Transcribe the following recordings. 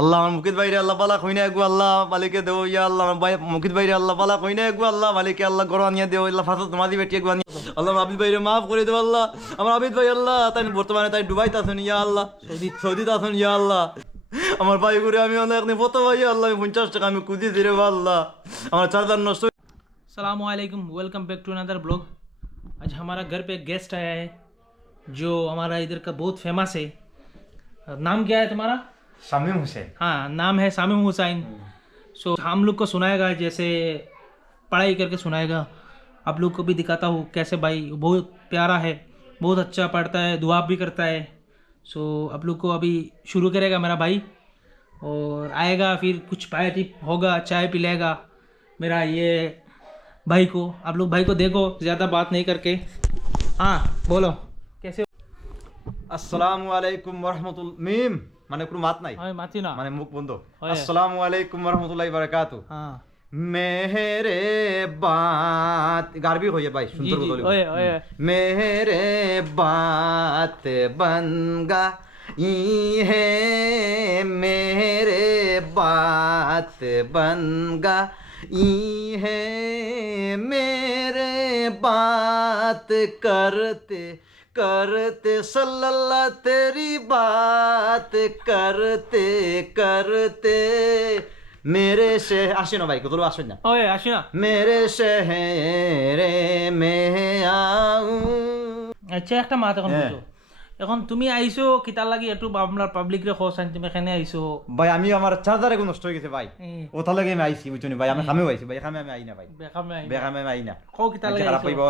আল্লাহ আমার মুকিত বাইরে আল্লাহ পালা কইনা একগু আল্লাহ মালিকে দেও ইয়া আল্লাহ আমার ভাই মুকিত বাইরে আল্লাহ পালা কইনা একগু আল্লাহ মালিকে আল্লাহ গরো আনিয়া দেও আল্লাহ ফাসত তোমাদি বেটি একগু আনিয়া আল্লাহ আমার আবিদ বাইরে মাফ করে দেও আল্লাহ আমার আবিদ ভাই আল্লাহ তাই বর্তমানে তাই দুবাইতে আছেন ইয়া আল্লাহ সৌদিতে আছেন ইয়া আল্লাহ আমার ভাই করে আমি অনেক ফটো ভাই আল্লাহ আমি 50 টাকা আমি কুদি দিরে আল্লাহ আমার চার্জার নষ্ট। अस्सलामुअलैकुम, welcome back to another blog. आज हमारा घर पे गेस्ट आया है जो हमारा इधर का बहुत फेमस है। नाम क्या है तुम्हारा? শামীম হোসেন। हाँ, नाम है शामीम हुसैन। सो हम लोग को सुनाएगा, जैसे पढ़ाई करके सुनाएगा। आप लोग को भी दिखाता हूँ कैसे भाई बहुत प्यारा है, बहुत अच्छा पढ़ता है, दुआ भी करता है। सो आप लोग को अभी शुरू करेगा मेरा भाई और आएगा, फिर कुछ पार्टी होगा, चाय पिलाएगा मेरा ये भाई को। आप लोग भाई को देखो, ज़्यादा बात नहीं करके। हाँ बोलो, कैसे हो? আসসালামু আলাইকুম ওয়া রাহমাতুল্লাহ। মিম মানে কোনো মাত নাই, ओए माथी ना। মানে মুখ বন্ধ। হয়। আসসালামু আলাইকুম ওয়া রাহমাতুল্লাহি ওয়া বারাকাতু। हाँ मेरे बात गारबी होइए भाई जी सुंदर जी, बोलो। ओए ओए मेरे बात बनगा ई है मेरे बात बनगा ई है मेरे बात करते करते सल्लल्लाह तेरी बात करते करते मेरे से আসে না ভাই কত আসেন না ओए आशी ना। मेरे शहरे में आऊं। আচ্ছা একটা মাত এখন হ্যাঁ। বুঝো, এখন তুমি আইছো কিতার লাগি একটু আমরা পাবলিক রে খোঁজ আনি, তুমি এখানে আইছো। ভাই আমি আমার চার্জার এখন নষ্ট হয়ে গেছে ভাই, ওটা লাগে আমি আইছি বুঝুনি ভাই, আমি খামেও আইছি ভাই, খামে আমি আই না ভাই, বেকামে আই বেখামে আমি আই না, কো কিতার লাগি খারাপ পাইব।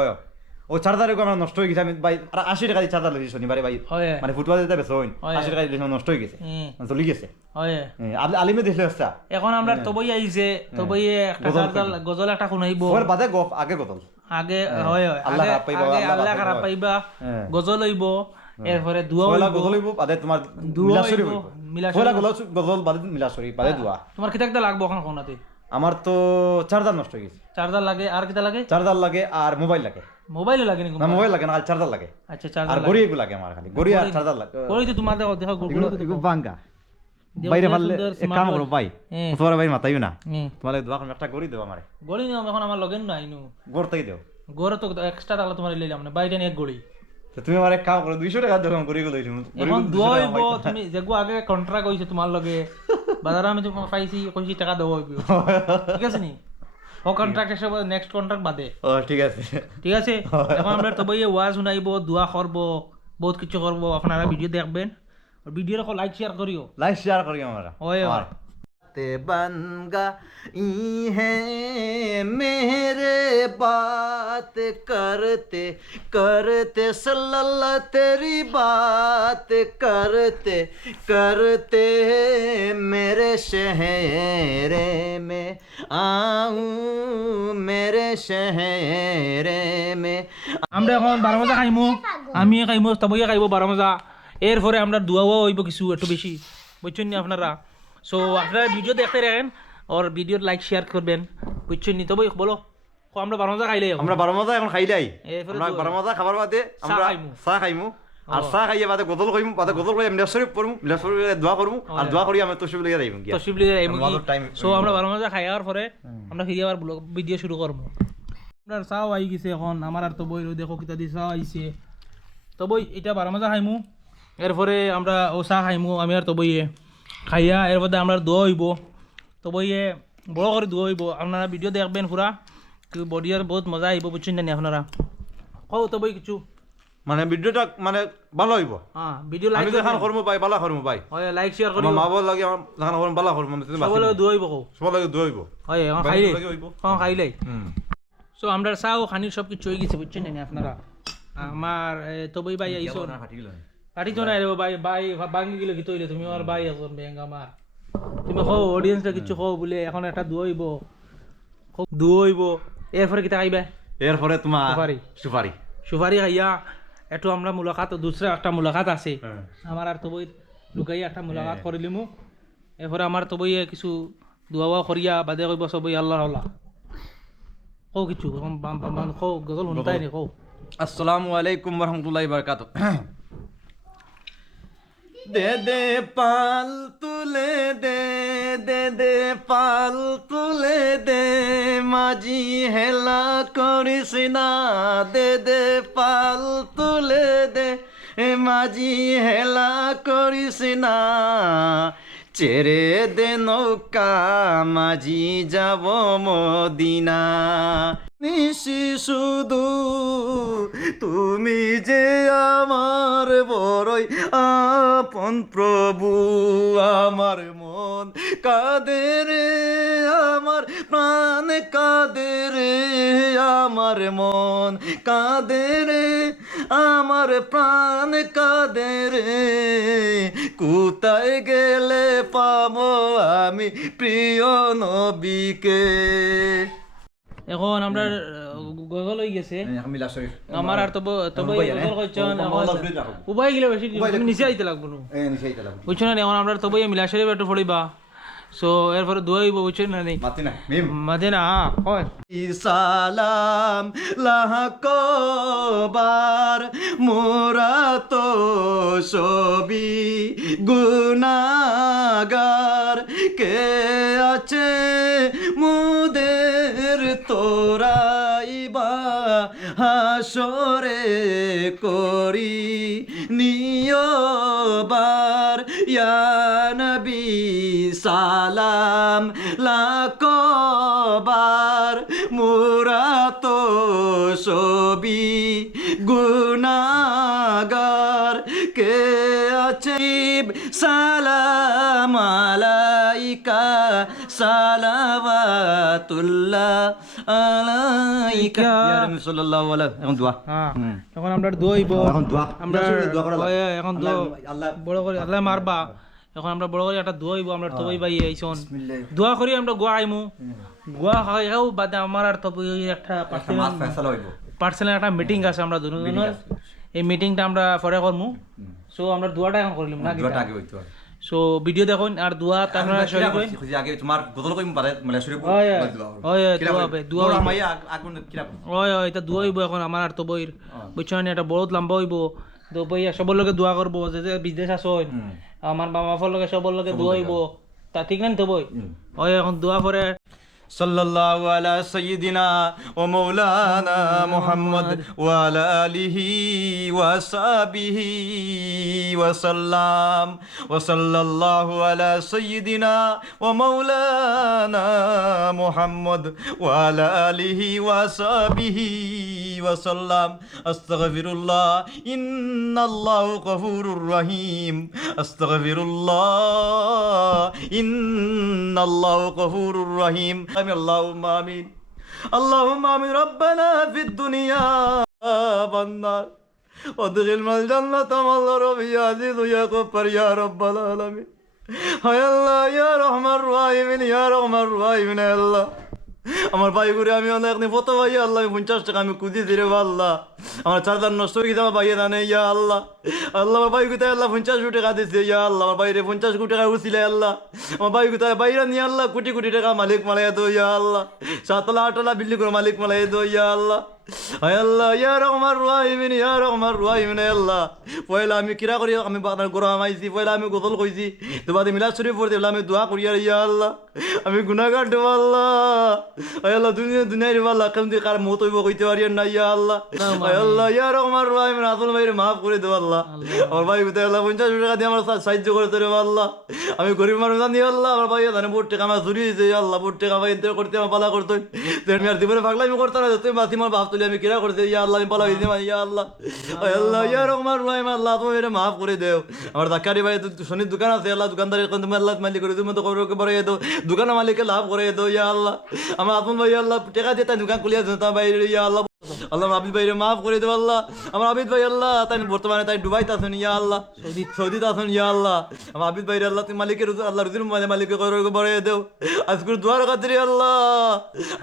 ও চার্জার আমার নষ্ট হয়ে গেছে, আমি ভাই আর 80 টাকা দিয়ে চার্জার লইছি শনিবারে ভাই, হয় মানে ফুটবল দিতে বেশ হইন হয়। 80 টাকা দিয়ে নষ্ট হয়ে গেছে, চলে গেছে। হয় আলিমে দেখলে আসছে এখন আমরা তবই আইছে, তবই একটা গজল গাজাল গজল একটা শুনাইব ওর বাদে গপ আগে গতল আগে। হয় হয় আল্লাহ আগে খারাপ পাইবা, আগে আল্লাহ আল্লাহ খারাপ খারাপ পাইবা, হ্যাঁ। গজল হইব, এরপরে দুয়া পয়লা হইব, গজল হইব বাদে তোমার দুয়া মিলাশরী হইব, হইব, মিলাশরী পয়লা হইব। গজল বাদে মিলাশরী বাদে দোয়া। তোমার কিতা কিতা লাগবো এখন কোনাতে? আমার তো চার্জার নষ্ট হয়ে গেছে, চার্জার লাগে, আর কিতা লাগে? চার্জার লাগে আর মোবাইল লাগে। মোবাইলও লাগে নাকি? না মোবাইল লাগে না, আর চার্জার লাগে, আচ্ছা আর চার্জার গড়ি লাগে। এগুলো লাগে আমার, খালি গড়ি আর চার্জার লাগে। কই তো তোমার দেখো দেখো গুলো তো দেখো। বাঙ্গা দেখো, বাইরে সুন্দর, পারলে সুন্দর, এক কাম smart করো ভাই, হ্যাঁ। তোমার ভাই মাতাইও না, হুম। তোমার দোয়া করো একটা গড়ি দেবো আমারে, গড়ি নিও এখন আমার লগেন না আইনু। গড় থেকে দেও। গড়ে তো এক্সট্রা টাকা তোমার লইলাম না, বাইরে নিয়ে এক গড়ি। তো তুমি আমার এক কাম করো 200 টাকা দেবো, আমি গড়িগুলো দিই। এখন দুয়া হইব, তুমি যেগু আগে কন্ট্রাক্ট হইছে তোমার লগে বাজারে, আমি তো পাইছি কইছি টাকা দেবো হইব, ঠিক আছে নি? ও কন্ট্রাক্ট এসে নেক্সট কন্ট্রাক্ট বাদে, ও ঠিক আছে। ঠিক আছে? এখন আমরা তবে ওয়াজ শুনাইব, দোয়া করব, বহুত কিছু করব, আপনারা ভিডিও দেখবেন আর ভিডিওর লাইক শেয়ার করিও। লাইক শেয়ার করি আমরা। ওই ওই ते बनगा ई है मेरे बात करते करते सल्लल्लाह तेरी बात करते करते मेरे शहरे में आऊं मेरे शहरे में। আমরা এখন 12 মজা খাইমু, আমি খাইমু, তবইয়া খাইব 12 মজা। এরপরে আমরা দোয়াও হইব কিছু একটু বেশি, বুঝছেন নি আপনারা? সো আপনারা ভিডিও দেখতে রাখেন আর ভিডিওর লাইক শেয়ার করবেন, বুঝছেন নি? তবে বলো আমরা 12 মজা খাইলে আমরা 12 মজা এখন খাইলাই, এরপরে আমরা 12 মজা খাবার বাদে আমরা খাইমু। চা খাইমু, আর চা খাইয়ে বাদে গজল কইমু, বাদে গজল কই আমরা শরীফ পড়মু, মিলাশরীফ দোয়া করমু, আর দোয়া করি আমরা তশরিফ লইয়া যাইমু গিয়া। তশরিফ লিয়ে আইমু। আমাদের time সো আমরা 12 মজা খাইয়ার পরে আমরা ফিরে আবার ব্লগ ভিডিও শুরু করব। আপনার চাও আই গেছে এখন, আমার আর তো বই দেখো কিতা দি চাও আইছে, তো বই এটা 12 মজা খাইমু, এরপরে আমরা ও চা খাইমু, আমি আর তো বইয়ে খাইয়া এরপরে আমরা দোয়া হইব, তো বইয়ে বড় করে দোয়া হইব। আপনারা ভিডিও দেখবেন পুরা, বডিয়ার বহুত মজা আইব, বুঝছেন না আপনারা? কও তো বই কিছু, মানে ভিডিওটা মানে ভালো হইব। হ্যাঁ ভিডিও লাইক আমি দেখান করমু ভাই, ভালো করমু ভাই, হয়, লাইক শেয়ার করি, আমার মা বল লাগে আমার দেখান করমু, ভালো করমু, আমি সবলে দোয়া হইব, কও সবার লাগে দোয়া হইব। হয় এখন ভাই, খাইলে, লাগে হইব। হ্যাঁ খাইলে। হুম। সো আমরা চাও খানির সব কিছু হয়ে গেছে, বুঝছেন না আপনারা? আমার তবই ভাই আইসো পাঠি তো নাই রে ভাই, ভাই ভাঙি গেলে কি তৈলে, তুমি আমার ভাই এখন ব্যাংক আমার, তুমি কও অডিয়েন্সটা কিছু কও বলে, এখন একটা দুইব দুইব, এরপরে কিতা খাইবে? এরপরে তোমার সুপারি। সুপারি সুপারি খাইয়া একটু আমরা মুলাকাত, দুসরা একটা মুলাকাত আছে হ্যাঁ। আমার আর তবই লুকাইয়া একটা মুলাকাত করিলিমু, এরপরে আমার তবই কিছু দুয়া করিয়া বাদে কইব সবই আল্লাহ আল্লাহ। কও কিছু কও, গজল শুনতাই নি কও। আসসালামু আলাইকুম ওয়া রাহমাতুল্লাহি ওয়া বারাকাতুহু। দে দে পাল তুলে দে, দে দে পাল তুলে দে, মাঝি হেলা করিস না, দে দে পাল তুলে দে, মাঝি হেলা করিস না, চেরে দে নৌকা মাঝি যাব মদিনা। নিশি শুধু তুমি যে আমার বড়ই আপন প্রভু, আমার মন কাঁদে রে, আমার প্রাণ কাঁদে রে, আমার মন কাঁদে রে, আমার প্রাণ কাঁদে রে, কোথায় গেলে পাবো আমি প্রিয় নবীকে। এখন আমরা গজল হয়ে গেছে আমার আর তবে তবে গজল কইছন উবাই গেলে বেশি তুমি নিচে আইতে লাগবো না বুঝছো না এখন আমরা তবে মিলা শরীফ একটু পড়িবা সো এরপরে দোয়া হইব বুঝছো না নেই মাঝে না হয় সালাম লাহকবার মোরা তো সবি গুনাগার, কে আছে মুদের তোরাইবা হাসরে করি নিয়বার, ইয়া নবী সালাম লাখবার, মোরা তো সবি গুনাগার, কে আছে সালাম আলাইকা সালাওয়াতুল্লাহ আলাইকা ইয়া রাসূল সাল্লাল্লাহু আলাইহি। এখন দোয়া, এখন আমরা দোয়া হইব, এখন দোয়া আমরা দোয়া করা লাগে। এখন দোয়া আল্লাহ বড় করে আল্লাহ মারবা, এখন আমরা বড় করে একটা দোয়া হইব, আমরা তবই ভাই আইছন দোয়া করি আমরা গোয়া আইমু, গোয়া খাইও বাদে আমার আর তবই একটা পার্সোনাল একটা মিটিং আছে আমরা দুজনের, এই মিটিংটা আমরা পরে করমু। সো আমরা দোয়াটা এখন করলিম না দোয়াটা আগে হইতো। সো ভিডিও দেখুন আর দোয়া আপনারা শেয়ার করেন, খুঁজি আগে তোমার গজল কইম পারে মানে শুরু করব। ওই ওই দোয়া হবে, দোয়া হবে মাইয়া আগুন কিরা ওই ওই এটা দোয়া হইব এখন আমার আর তবইর বুঝছো না, এটা বহুত লম্বা হইব তো বইয়া সবার লগে দোয়া করবো, যে যে বিদেশ আসন আমার বাবা মাফর লগে সবার লগে দোয়া হইব, তা ঠিক না তো বই ওই এখন দোয়া করে সাল্লাল্লাহু আলা সাইয়্যিদিনা ওয়া মাওলানা মুহাম্মদ ওয়া আলা আলিহি ওয়া সাহবিহি ওয়া সাল্লাম, ওয়া সাল্লাল্লাহু আলা সাইয়্যিদিনা ওয়া মাওলানা মুহাম্মদ ওয়া আলা আলিহি ওয়া সাহবিহি ওয়া সাল্লাম। আস্তাগফিরুল্লাহ ইন্নাল্লাহু গফুরুর রহিম, আস্তাগফিরুল্লাহ ইন্নাল্লাহু গফুরুর রহিম। اللهم آمين اللهم آمين ربنا في الدنيا والنار وادخلنا الجنة مع الرب يا عزيز يا غفار يا رب العالمين يا الله يا رحمن الرحيم يا رحمن الرحيم يا الله আমার ভাই করে আমি অনেক ফটো ভাই আল্লাহ, আমি 50 টাকা আমি কুদি দিরে আল্লাহ, আমার চার্জার নষ্ট হয়ে গেছে আমার ভাইয়ের আনে ইয়া আল্লাহ, আল্লাহ আমার ভাই কোথায় আল্লাহ 50 কোটি টাকা দিচ্ছে ইয়া আল্লাহ, আমার বাইরে 50 কোটি টাকা উচিলে আল্লাহ, আমার ভাই কোথায় বাইরে নিয়ে আল্লাহ কোটি কোটি টাকা মালিক মালাই দো ইয়া আল্লাহ, 7 লাখ 8 লাখ বিল্ডিং করে মালিক মালাই দো ইয়া আল্লাহ, হায় আল্লাহ ইয়া রহমান রাহিমিন ইয়া রহমান রাহিমিন আল্লাহ। পয়লা আমি কিরা করি আমি বানার গরম আইছি, পয়লা আমি গোসল কইছি তোমাদের মিলাদ শরীফ পড়তে আমি দোয়া করি আর ইয়া আল্লাহ আমি গুনাহগার দেব আল্লাহ, হায় আল্লাহ দুনিয়ার আল্লাহ কেমন কার মত হইব কইতে পারি না ইয়া আল্লাহ, হায় আল্লাহ ইয়া রহমান রাহিমিন আসল ভাইরে মাফ করে দেব আল্লাহ, আমার ভাই কোথায় আল্লাহ 50 টাকা দিয়ে আমার সাহায্য করে দেব আল্লাহ, আমি গরিব মানুষ জানি আল্লাহ, আমার ভাই জানে বহুত টাকা আমার চুরি হয়েছে আল্লাহ, বহুত টাকা ভাই ইন্টার করতে আমার পালা করতে তুমি আর জীবনে পাগলা আমি করতে না, তুমি মাসি আমার বাপ তুলে আমি কিরা করতে ইয়া আল্লাহ আমি পালা হয়েছি ইয়া আল্লাহ, আল্লাহ ইয়া রহমান রাহিম আল্লাহ তুমি মেরে মাফ করে দেও, আমার দাকারি ভাই শনির দোকান আছে আল্লাহ, দোকানদারের তুমি আল্লাহ মালিক করে তুমি তো খবরকে বড়াই দাও, দোকানের মালিককে লাভ করে দাও ইয়া আল্লাহ, আমার আপন ভাই আল্লাহ টাকা দিয়ে তাই দোকান খুলিয়া তা বাইরে ইয়া আল্লাহ, আল্লাহ আবিদ ভাইরে মাফ করে দেব আল্লাহ, আমার আবিদ ভাই আল্লাহ তাই বর্তমানে তাই দুবাইতে আছেন ইয়া আল্লাহ, সৌদিতে আছেন ইয়া আল্লাহ, আমার আবিদ ভাইরে আল্লাহ তুমি মালিকের আল্লাহ রুজির মালিককে খবরকে বড়াই দেও, আজকে দোয়ার খাতির আল্লাহ,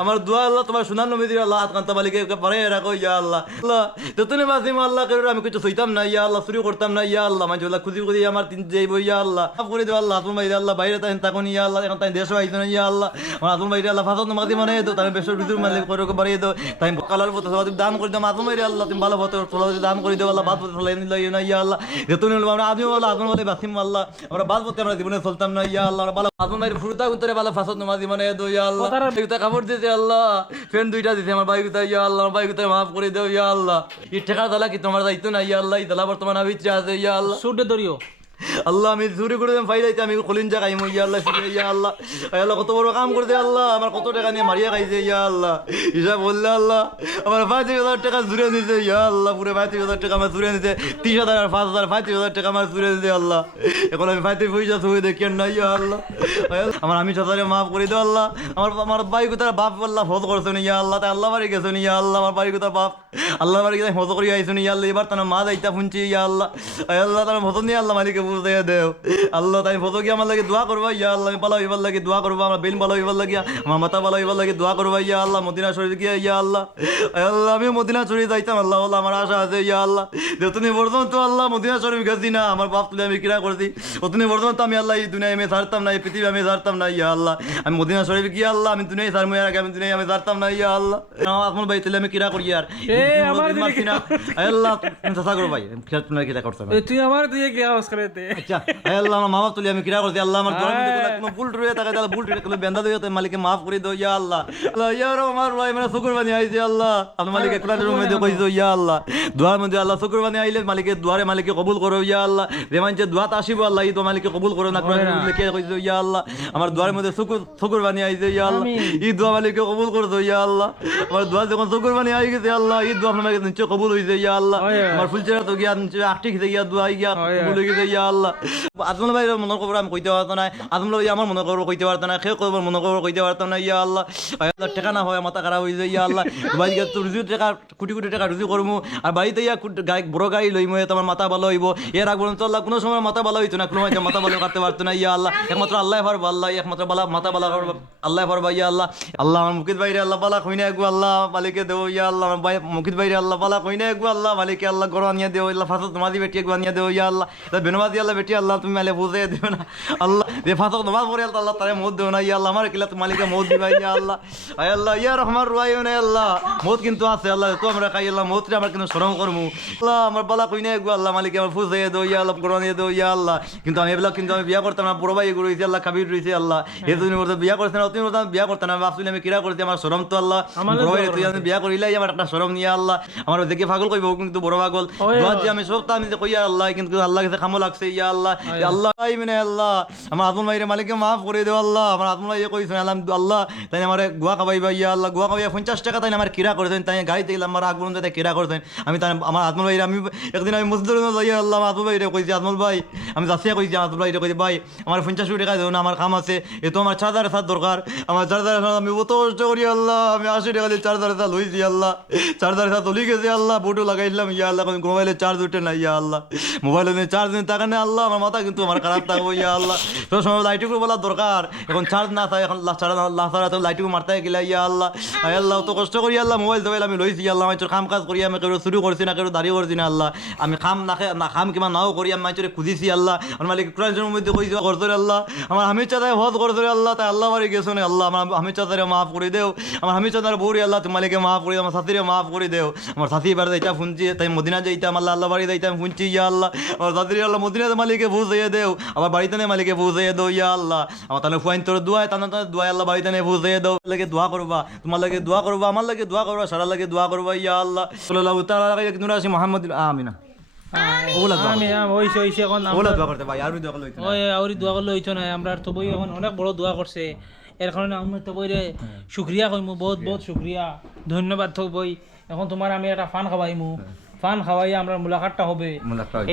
আমার দোয়া আল্লাহ তোমার সুনান নবী আল্লাহ আতকান্তা মালিকে বাড়াই রাখো ইয়া আল্লাহ, আল্লাহ তো তুমি মাসিম আল্লাহ করে আমি কিছু সইতাম না ইয়া আল্লাহ, চুরি করতাম না ইয়া আল্লাহ, মানে খুঁজি খুঁজি আমার তিন যাইব ইয়া আল্লাহ, মাফ করে দেব আল্লাহ, তোমার ভাইরে আল্লাহ বাইরে তাই তখন ইয়া আল্লাহ, এখন তাই দেশ আইতো না ইয়া আল্লাহ, আমার আতুল ভাইরে আল্লাহ ফাসাদ মাদি মানে দাও তাই বেশ রুজির মালিক খবরকে বাড়িয়ে দাও, তাই কালার পথে দান করে দাও মাসুম ভাই আল্লাহ তুমি ভালো পথে দান করে দাও আল্লাহ বাদ পথে চলাই নিল ইয়া আল্লাহ যেহেতু আমরা আদমি বলো আদম বলে বাসিম আল্লাহ আমরা বাদ পথে আমরা জীবনে চলতাম না ইয়া আল্লাহ ভালো মাসুম ভাই ফুরতা উত্তরে ভালো ফাসাদ নামাজ জীবনে দো ইয়া আল্লাহ এটা কাপড় দিতে আল্লাহ ফ্যান দুইটা দিতে আমার ভাই কোথায় ইয়া আল্লাহ আমার ভাই কোথায় মাফ করে দাও ইয়া আল্লাহ এই ঠেকা দালা কি তোমার দায়িত্ব না ইয়া আল্লাহ এই দালা বর্তমান আবিত্রে আছে ইয়া আল্লাহ সুটে দরিও আল্লাহ আমি চুরি করে দেন ফাইলাইতে আমি কলিঞ্জা খাইমু ইয়া আল্লাহ ইয়া আল্লাহ আল্লাহ কত বড় কাম করে দে আল্লাহ আমার কত টাকা নিয়ে মারিয়া খাইছে ইয়া আল্লাহ হিসাব বললে আল্লাহ আমার 35,000 টাকা জুড়ে নিছে ইয়া আল্লাহ পুরো 35,000 টাকা আমার জুড়ে নিছে 30,000 আর 5,000 35,000 টাকা আমার জুড়ে দিতে আল্লাহ এখন আমি 35 পয়সা ছুঁয়ে দেখি না ইয়া আল্লাহ আমার আমি সাদারে মাফ করে দাও আল্লাহ আমার ভাই কোথায় বাপ আল্লাহ ফজ করছেন ইয়া আল্লাহ তাই আল্লাহ বাড়ি গেছেন ইয়া আল্লাহ আমার বাড়ি কোথায় বাপ আল্লাহ বাড়ি কোথায় ফজ করি আইছেন ইয়া আল্লাহ এবার তার মা যাইতা শুনছি ইয়া আল্লাহ আল্লাহ তার ফজ নিয়ে আল্লাহ মালিকে বুঝতে দেও আল্লাহ তাই ফটো কি আমার লাগে দোয়া করবা ইয়া আল্লাহ আমি ভালো হইবার লাগে দোয়া করবা আমার বেন ভালো হইবার লাগে আমার মাতা ভালো হইবার লাগে দোয়া করবা ইয়া আল্লাহ মদিনা শরীফ গিয়া ইয়া আল্লাহ আল্লাহ আমি মদিনা শরীফ যাইতাম আল্লাহ আল্লাহ আমার আশা আছে ইয়া আল্লাহ তুমি বর্তমান তো আল্লাহ মদিনা শরীফ গেছি না আমার বাপ তুলে আমি কিরা করছি তুমি বর্তমান তো আমি আল্লাহ এই দুনিয়ায় আমি ছাড়তাম না এই পৃথিবী আমি ছাড়তাম না ইয়া আল্লাহ আমি মদিনা শরীফ গিয়া আল্লাহ আমি দুনিয়ায় ছাড়মু এর আগে আমি দুনিয়ায় আমি ছাড়তাম না ইয়া আল্লাহ আপনার ভাই তুলে আমি কিরা করি আর মারছি না আল্লাহ তুমি চেষ্টা করো ভাই তোমার কিরা করছো তুই আমার তুই কি আওয়াজ করে দে আচ্ছা আল্লাহ আমার মা বাপ তুলে আমি কিরা করছি আল্লাহ আমার দোয়ার মধ্যে কোনো ভুল টুরে টাকা দাও ভুল টুরে কোনো বেন্দা দিও তাই মালিকে মাফ করে দাও ইয়া আল্লাহ আল্লাহ ইয়া আমার ভাই মানে শুকর বানি আইছে আল্লাহ আমার মালিকে কোরআনের মধ্যে কইছো ইয়া আল্লাহ দোয়ার মধ্যে আল্লাহ শুকর বানি আইলে মালিকে দোয়ারে মালিকে কবুল করো ইয়া আল্লাহ যে মানছে দোয়াত আসিব আল্লাহ এই তো মালিকে কবুল করো না কোরআনের মধ্যে লিখে কইছো ইয়া আল্লাহ আমার দোয়ার মধ্যে শুকর বানি আইছে ইয়া আল্লাহ এই দোয়া মালিকে কবুল করছো ইয়া আল্লাহ আমার দোয়া যখন শুকর বানি আই গেছে আল্লাহ এই দোয়া আপনার মালিকে নিশ্চয় কবুল হইছে ইয়া আল্লাহ আমার ফুলচেরা তো গিয়া নিশ্চয় আটটি খেতে গিয়া দোয়া গিয়া কবুল হয়ে গেছে ইয়া আল্লাহ আজমল ভাই মনে খবর আমি কইতে পারতো না আজমল ভাই আমার মনে খবর কইতে পারতো না কেউ কবর মনে খবর কইতে পারতো না ইয়া আল্লাহ আল্লাহ টাকা না হয় মাথা খারাপ হয়ে যায় ইয়া আল্লাহ ভাই তো রুজি টাকা কোটি কোটি টাকা রুজি করবো আর বাড়িতে ইয়া গাড়ি বড় গাড়ি লইমু তোমার মাথা ভালো হইব এর আগ পর্যন্ত আল্লাহ কোনো সময় মাথা ভালো হইতো না কোনো মাথা ভালো কাটতে পারতো না ইয়া আল্লাহ একমাত্র আল্লাহ পারবো আল্লাহ একমাত্র বালা মাথা বালা আল্লাহ পারবা ইয়া আল্লাহ আল্লাহ আমার মুকিত ভাইরে আল্লাহ বালা কইনা একগু আল্লাহ মালিকে দেও ইয়া আল্লাহ আমার ভাই মুকিত ভাইরে আল্লাহ বালা কইনা একগু আল্লাহ মালিকে আল্লাহ গরো আনিয়া দেও আল্লাহ ফাসত তোমাদি বেটি একগু আনিয়া দেও ইয়া আল্লাহ বেনবাদি আল্লাহ বেটি আল্লাহ তুমি মালে বুঝাই দিও না আল্লাহ যে ফাসক নামাজ পড়ে আল্লাহ তারে মত দেও না ইয়া আল্লাহ আমার কিলা তুমি মালিকে মত দিবা ইয়া আল্লাহ আয় আল্লাহ ইয়া রহমান রহিম আল্লাহ মত কিন্তু আছে আল্লাহ তো আমরা খাই আল্লাহ মতরে আমরা কিন্তু শরম করমু আল্লাহ আমার বালা কইনা একগু আল্লাহ মালিকে আমার বুঝাই দেও ইয়া আল্লাহ গরো আনিয়া দেও ইয়া আল্লাহ কিন্তু আমি এগুলা কিন্তু আমি বিয়া করতাম না বড় ভাই এগুলো হইছে আল্লাহ কাবির রইছে আল্লাহ এই তুমি বলতে বিয়া করছ না তুমি বলতে বিয়া করতাম না ভাবছিলাম আমি কিরা করছি আমার শরম তো আল্লাহ বড় ভাই তুই আমি বিয়া করিলাই আমার একটা শরম নিয়া আল্লাহ আমার দেখে পাগল কইব কিন্তু বড় পাগল দোয়া যে আমি সব আমি কইয়া আল্লাহ কিন্তু আল্লাহ কাছে খামো লাগছে ইয়া আল্লাহ আল্লাহ মানে আল্লাহ আমার আজমল ভাইরে মালিককে মাফ করে দেও আল্লাহ আমার আজমল ভাই কইছেন আল্লাহ তাই আমার গুয়া খাবাইবা ইয়া আল্লাহ গুয়া খাবাইয়া 50 টাকা তাই আমার কিরা করেছেন তাই গাড়িতে গেলাম আমার আগ পর্যন্ত তাই কিরা করেছেন আমি তাই আমার আজমল ভাইরে আমি একদিন আমি মসজিদে যাই আল্লাহ আজমল ভাইরে কইছি আজমল ভাই আমি যাচ্ছিয়া কইছি আজমল ভাইরে কইছি ভাই আমার 50 টাকা দেও না আমার কাম আছে এ তো আমার 4000 সাত দরকার আমার 4000 আমি অত কষ্ট করি আল্লাহ আমি 80 টাকা দিয়ে 4000 সাত লইছি আল্লাহ 4000 সাত লই গেছে আল্লাহ বুটু লাগাইলাম ইয়া আল্লাহ মোবাইলে চার্জ উঠে না ইয়া আল্লাহ মোবাইলে চার্জ দিন টাকা নেই আল্লাহ আমার মাথা কিন্তু আমার খারাপ থাকবো ইয়া আল্লাহ তো সময় লাইটুকু বলা দরকার এখন চার্জ না থাকে এখন লাইটুকু মারতে গেলে ইয়া আল্লাহ আল্লাহ তো কষ্ট করি আল্লাহ মোবাইল টোবাইল আমি লইছি আল্লাহ আমি কাম কাজ করি আমি কেউ শুরু করছি না কেউ দাঁড়িয়ে করছি না আল্লাহ আমি খাম না খাম কিংবা নাও করি আমি মাইচরে খুঁজিছি আল্লাহ আমার মালিক কোরআনের মধ্যে কইছি করছো আল্লাহ আমার হামিদ চাঁদায় হজ করছো আল্লাহ তাই আল্লাহ বাড়ি গেছো না আল্লাহ আমার হামিদ চাঁদারে মাফ করে দেও আমার হামিদ চাঁদার বউরি আল্লাহ তুমি মালিকে মাফ করে আমার সাথীরে মাফ করে দেও আমার সাথী বাড়ি যাইতা শুনছি তাই মদিনা যাইতাম আল্লাহ আল্লাহ বাড়ি যাইতাম শুনছি ইয়া আল্লাহ আমার সাথীরে আল্লাহ মদিনাতে মালিকে বুঝাইয়া দেও আবার বাড়িতে নেই মালিকে বুঝাইয়া দেও ইয়া আল্লাহ আমার তাহলে ফুয়াইন তোর দোয়া তার দোয়া আল্লাহ বাড়িতে নেই বুঝাইয়া দেও লাগে দোয়া করবা তোমার লাগে দোয়া করবা আমার লাগে দোয়া করবা সারা লাগে দোয়া করবা ইয়া আল্লাহ সাল্লাল্লাহু তাআলা আলাইহি নুরাসি মুহাম্মদ আমিনা আমরা তো বই এখন অনেক বড় দোয়া করছে এর কারণে আমি তো বইরে শুক্রিয়া কইমু বহুত বহুত শুক্রিয়া ধন্যবাদ তো বই এখন তোমার আমি একটা ফান খাওয়াইমু ফান খাওয়াই আমরা মুলাকাতটা হবে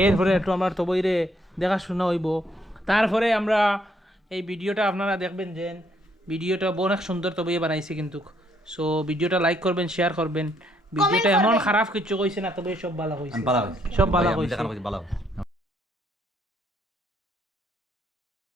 এরপরে একটু আমার তো বইরে দেখাশোনা হইব তারপরে আমরা এই ভিডিওটা আপনারা দেখবেন যে ভিডিওটা অনেক সুন্দর তো বইয়ে বানাইছে কিন্তু সো ভিডিওটা লাইক করবেন শেয়ার করবেন ভিডিওটা এমন খারাপ কিছু কইছে না তবে সব ভালো কইছে সব ভালো কইছে